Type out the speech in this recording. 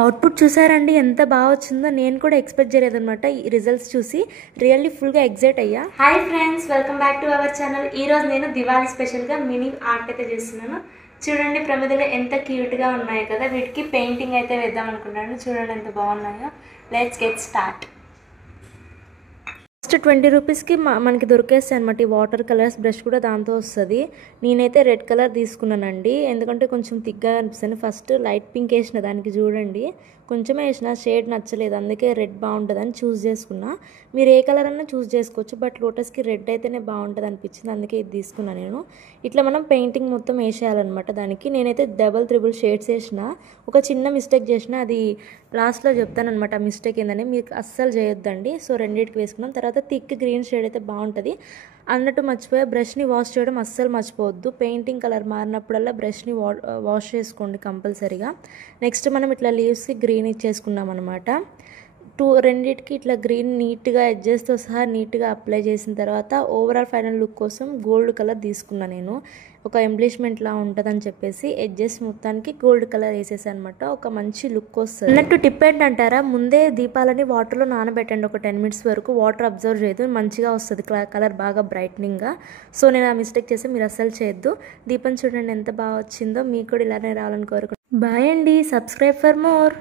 Output చూసారండి ఎంత బాగా వచ్చిందో. నేను కూడా ఎక్స్పెక్ట్ చేయలేదన్నమాట ఈ రిజల్ట్స్ చూసి. రియల్లీ ఫుల్గా ఎగ్జైట్ అయ్యా. Hi friends, welcome back to our channel. ఈరోజు నేను దివాళీ స్పెషల్గా మినీ ఆర్ట్ అయితే చేస్తున్నాను. చూడండి ప్రమిదలు ఎంత క్యూట్గా ఉన్నాయి కదా. వీటికి పెయింటింగ్ అయితే వేద్దాం అనుకున్నాను. చూడండి ఎంత బాగున్నాయో. Let's get start. ఫస్ట్ 20 రూపీస్కి మనకి దొరికేస్తాయి అనమాట ఈ వాటర్ కలర్స్. బ్రష్ కూడా దాంతో వస్తుంది. నేనైతే రెడ్ కలర్ తీసుకున్నానండి, ఎందుకంటే కొంచెం థిక్గా అనిపిస్తుంది. ఫస్ట్ లైట్ పింక్ వేసిన దానికి చూడండి, కొంచెమే వేసిన, షేడ్ నచ్చలేదు, అందుకే రెడ్ బాగుంటుందని చూస్ చేసుకున్నా. మీరు ఏ కలర్ అన్నా చూస్ చేసుకోవచ్చు, బట్ లోటస్కి రెడ్ అయితేనే బాగుంటుంది అనిపించింది, అందుకే ఇది తీసుకున్నాను నేను. ఇట్లా మనం పెయింటింగ్ మొత్తం వేసేయాలన్నమాట దానికి. నేనైతే డబల్ త్రిబుల్ షేడ్స్ వేసిన. ఒక చిన్న మిస్టేక్ చేసిన, అది లాస్ట్లో చెప్తానమాట ఆ మిస్టేక్ ఏందని. మీకు అస్సలు చేయొద్దండి. సో రెండింటికి వేసుకున్నాం. తర్వాత థిక్ గ్రీన్ షేడ్ అయితే బాగుంటుంది అన్నట్టు మర్చిపోయా. బ్రష్ని వాష్ చేయడం అస్సలు మర్చిపోవద్దు. పెయింటింగ్ కలర్ మారినప్పుడల్లా బ్రష్ని వాష్ చేసుకోండి కంపల్సరీగా. నెక్స్ట్ మనం ఇట్లా లీవ్స్కి గ్రీన్ ఇచ్చేసుకున్నాం అనమాట. రెండింటికి ఇట్లా గ్రీన్ నీట్గా ఎడ్జెస్తో సహా నీట్గా అప్లై చేసిన తర్వాత ఓవరాల్ ఫైనల్ లుక్ కోసం గోల్డ్ కలర్ తీసుకున్నాను నేను. ఒక ఎంబ్లిష్మెంట్లా ఉంటుందని చెప్పేసి ఎడ్జెస్ మొత్తానికి గోల్డ్ కలర్ వేసేసాను అనమాట. ఒక మంచి లుక్ వస్తుంది అన్నట్టు. టిప్ ఏంటంటారా, ముందే దీపాలని వాటర్లో నానబెట్టండి ఒక 10 minutes వరకు. వాటర్ అబ్జర్వ్ చేయదు, మంచిగా వస్తుంది కలర్ బాగా బ్రైట్నింగ్గా. సో నేను ఆ మిస్టేక్ చేసి మీరు అస్సలు చేయొద్దు. దీపం చూడండి ఎంత బాగా వచ్చిందో. మీకు కూడా ఇలానే రావాలని కోరుకుంటున్నాను. బాయ్ అండి, సబ్స్క్రైబ్ ఫర్ మోర్.